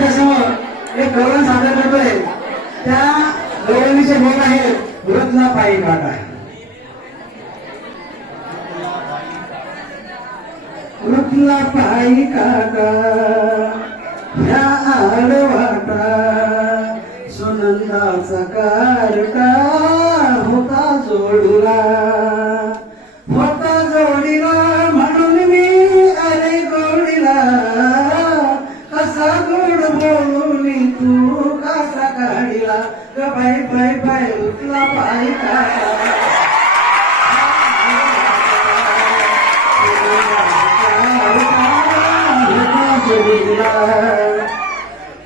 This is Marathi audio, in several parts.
तुमच्यासमोर एक गवळण सादर करतोय. त्या गवळणीचे बोल आहे वृद्धला पायी काटा रत्ना पायी काका ह्या आड वाटा सुनंदाचा कारका होता जोडूला. तू कसा काढिला ग बाय बाय बाय उठला पाय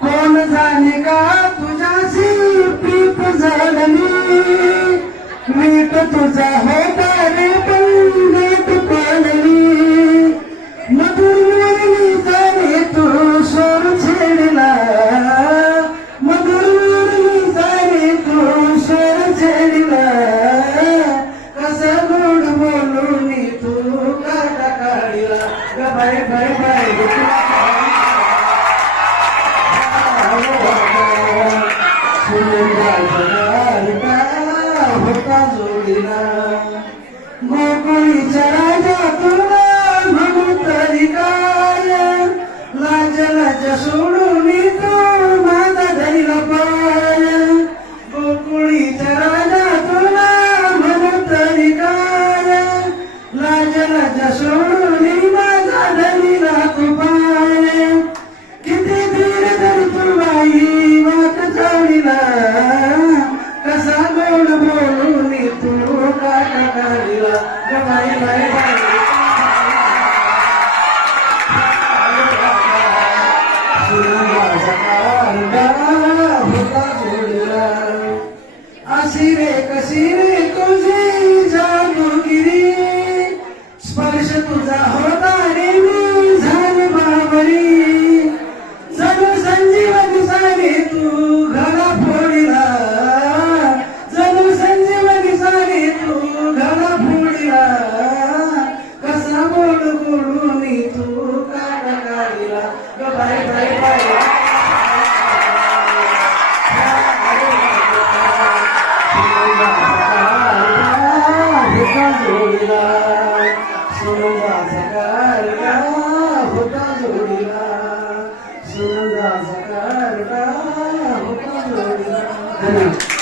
कोण जाणे का तुझ्याशी प्रीत झाली मीठ तुझा हो होता जोडीला गोकुळीच्या राजा काढिला ग अशी रे कशी रे तुझी जादूगिरी. स्पर्श तुझा हो होता जोडीला सुनंदाचा कारडा होता जोडीला सुनंदाचा कारडा होता जोडीला धन्यवाद